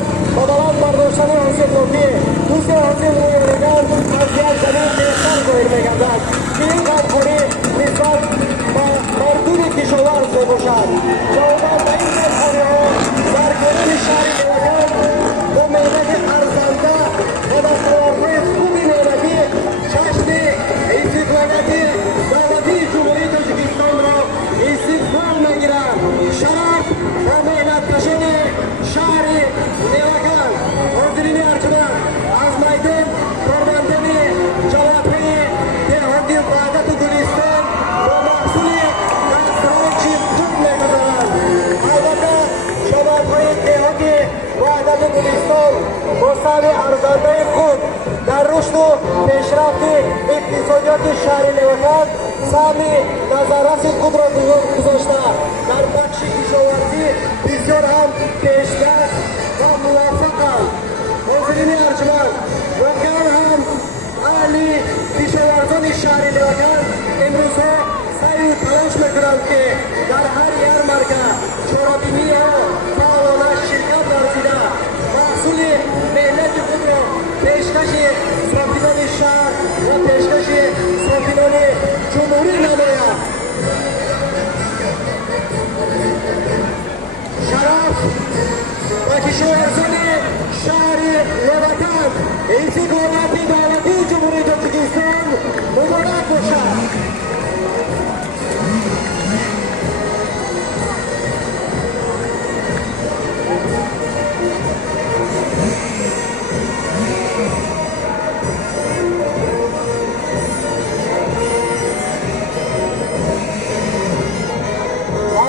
می‌کند و برای برداشتن حاصل نوتی روز حاصل روی میدان از یک زمین بهتر ظاهر می‌گردد که این غمخوری نسبت به مردم کشاورز میباشد. جواباً به این غمخوری‌ها در کنار شهر میوگان با مهنت ارزنده و دستاوردهای خوب مهنتی جشن استقلالیت دولتی جمهوری تاجیکستان را استقبال می‌گیرد. شرف و مهنتکشان شهر میوگان حاضرین ارجمند از میدان کارمندان جوابهای دهاتی وحدت گلستان با محصول دسترنجی خوب می‌گذارند. البته جوابهای دهاتی وحدت گلستان با سهم ارزنده خود در رشد و پیشرفت اقتصادیات شهر میوگان سهم نظررس خود را گذاشته در بخش کشاورزی بسیار هم پیشرفت و موفقند. حاضرین ارجمند واقعا هم اهل کشاورزان شهر میوگان امروزها سعی و تلاش میکنند که در هر یرمرکه چهاربینی‌ها فعالانه شرکت ورزیده محصول مهنت خود را پیشکش ساکنان شهر و پیشکش ساکنان جمهوری نماید. شرف و کشاورزان شهر میوگان استقلالت دولتی جمهوری تاجیکستان مبارک باشد.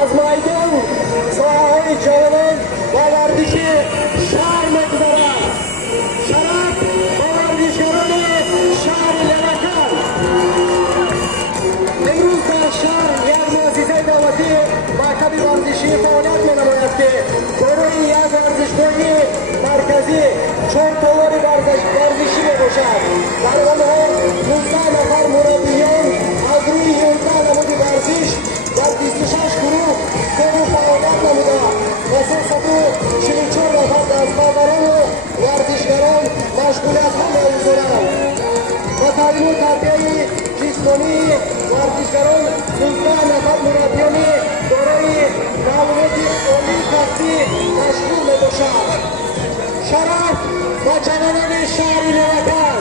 از میدان ساحه‌های جوانان و ورزشی شهر می‌گذرد. شرف و ورزشکاران شهر میوگان امروز در شهر یک مؤسسه دولتی مکتب ورزشی فعالیت می‌نماید که دارای یک ورزشگاه مرکزی 4 تالار ورزشی میباشد. در آنها 19 نفر مربیان از روی 11 نمود ورزش و 26 گروه کار فعالیت نموده و 344 نفر دستاوردان و ورزشگران مشغولیت‌ها می‌گذارند. با تعلیم و تربیه جسمانی ورزشگران 19 نفر مربیان دارای معلومات عالی کسبی مشغول میباشد. شرف و جوانان شهر میوگان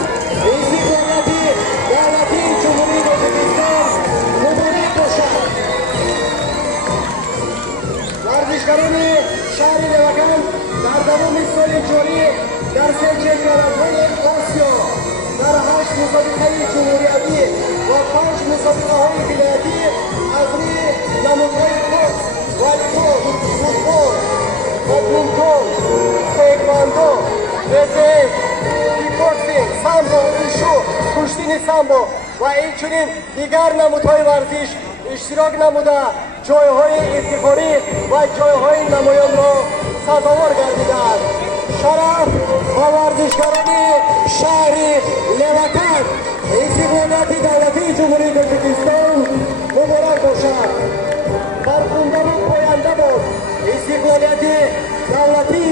استقلالیت دولتی جمهوری تاجیکستان مبارک باشد. ورزشکاران شهر میوگان در دوام سال جاری در 3 چمپیونات‌های آسیا در 8 مسابقه جمهوریتی و 5 مسابقه‌های ولایتی از روی نمودهای بوکس، والبال، فوتبال، بادمینتون، تکواندو، ورزش، کیکباکسینگ، سامبو، ووشو، کشتی سامبو و اینچنین دیگر نمودهای ورزش اشتراک نموده جایهای افتخاری و جایهای نمایان را سزاوار گردیدند. شرف و ورزشکاران شهر میوگان استقلالیت دولتی جمهوری تاجیکستان مبارک باشد. فرخنده و پاینده باد استقلالیت دولتی